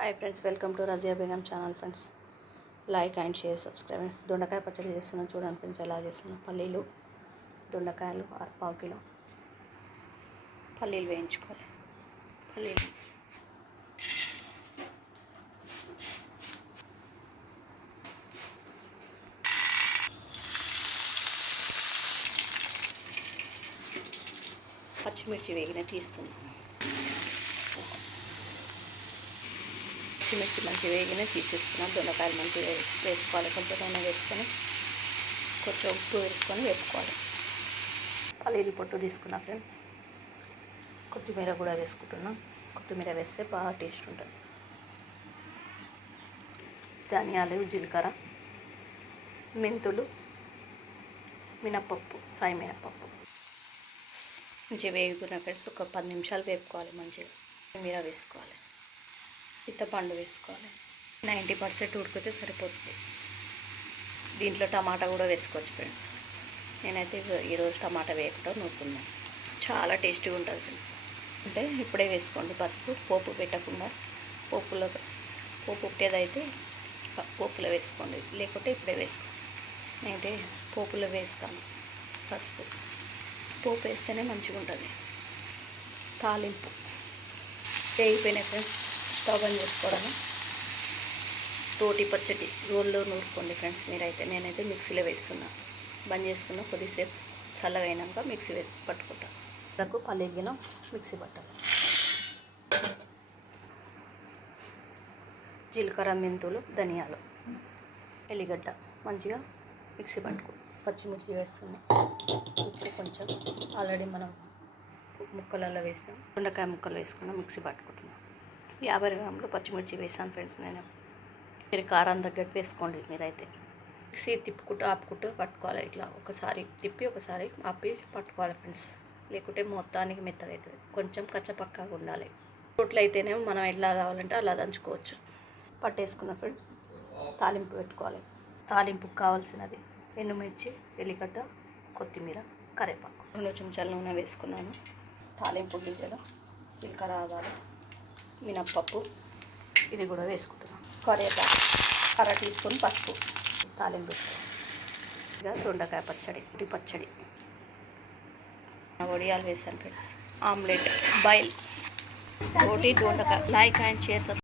Hi friends, welcome to Razia Begum channel. Friends, like and share, subscribe. దొండకాయ పచ్చడి చేస్తున్నాను, చూడండి ఫ్రెండ్స్ ఎలా చేస్తున్నాను. పల్లీలు, దొండకాయలు పావు కిలో పల్లీలు వేయించుకోవాలి. పల్లీలు పచ్చిమిర్చి వేగిన తీస్తున్నాను. పచ్చిమిర్చి మంచిగా వేగిన తీసేసుకున్నాం. దొండకాయలు మంచిగా వేసుకోవాలి. కొంచెం నూనె వేసుకొని కొంచెం ఉప్పు వేసుకొని వేపుకోవాలి. పల్లీలు పొట్టు తీసుకున్నా ఫ్రెండ్స్. కొత్తిమీర కూడా వేసుకుంటున్నాం. కొత్తిమీర వేస్తే బాగా టేస్ట్ ఉంటుంది. ధనియాలు, జీలకర్ర, మెంతులు, మినపప్పు, సాయి మినపప్పు మంచిగా వేగుతున్న ఫ్రెండ్స్. ఒక 10 నిమిషాలు వేపుకోవాలి. మంచిగా కొత్తిమీర వేసుకోవాలి. చింతపండు వేసుకోవాలి. 90% ఉడికితే సరిపోతుంది. దీంట్లో టమాటా కూడా వేసుకోవచ్చు ఫ్రెండ్స్. నేనైతే ఈరోజు టమాటా వేయకుండా నూరుకున్నాను. చాలా టేస్టీగా ఉంటుంది ఫ్రెండ్స్. అంటే ఇప్పుడే వేసుకోండి. పసుపు పోపు పెట్టకుండా పోపు పెట్టేదైతే పోపులో వేసుకోండి, లేకుంటే ఇప్పుడే వేసుకోండి. నేనైతే పోపులో వేస్తాను. పసుపు పోపు వేస్తేనే మంచిగా ఉంటుంది. తాలింపు వేగిపోయిన ఫ్రెండ్స్. స్టవ్ బంద్ చేసుకోవడము. రోటి పచ్చడి రోల్లో నూరుకోండి ఫ్రెండ్స్ మీరైతే. నేనైతే మిక్సీలో వేస్తున్నా. బంద్ చేసుకున్న కొద్దిసేపు చల్లగా అయినాక మిక్సీ వేసి పట్టుకుంటాను. నాకు పల్లీగిన మిక్సీ పట్టాలి. జీలకర్ర, మెంతులు, ధనియాలు, ఎల్లిగడ్డ మంచిగా మిక్సీ పట్టుకో. పచ్చిమిర్చి వేస్తున్నాం. ఉప్పు కొంచెం ఆల్రెడీ మనం ముక్కలలో వేస్తాం. దొండకాయ ముక్కలు వేసుకున్నాం. మిక్సీ పట్టుకుంటున్నాం. 50 గ్రాములు పచ్చిమిర్చి వేసాను ఫ్రెండ్స్. నేను మీరు కారం తగ్గట్టు వేసుకోండి. మీరైతే మిక్సీ తిప్పుకుంటూ ఆపుకుంటూ పట్టుకోవాలి. ఇట్లా ఒకసారి తిప్పి ఒకసారి ఆపి పట్టుకోవాలి ఫ్రెండ్స్. లేకుంటే మొత్తానికి మెత్తగా అవుతుంది. కొంచెం కచ్చపక్కగా ఉండాలి. రోట్లో అయితేనేమో మనం ఎలా కావాలంటే అలా దంచుకోవచ్చు. పట్టేసుకున్న ఫ్రెండ్స్. తాలింపు పెట్టుకోవాలి. తాలింపుకు కావాల్సినది ఎండుమిర్చి, ఎల్లిగడ్డ, కొత్తిమీర, కరివేపాకు. 2 చెంచాల నూనె వేసుకున్నాను. తాలింపు గింజలు, జీలకర్ర, ఆవాలు, మినప్పప్పు ఇది కూడా వేసుకుంటున్నాం. కరివేపాకు, 1/2 టీ స్పూన్ పసుపు. తాలింపు ఇక దొండకాయ పచ్చడి, పచ్చడి వడియాలు వేసాను ఫ్రెండ్స్. ఆమ్లెట్, బాయిల్, రోటీ, దొండకాయ. Like and share.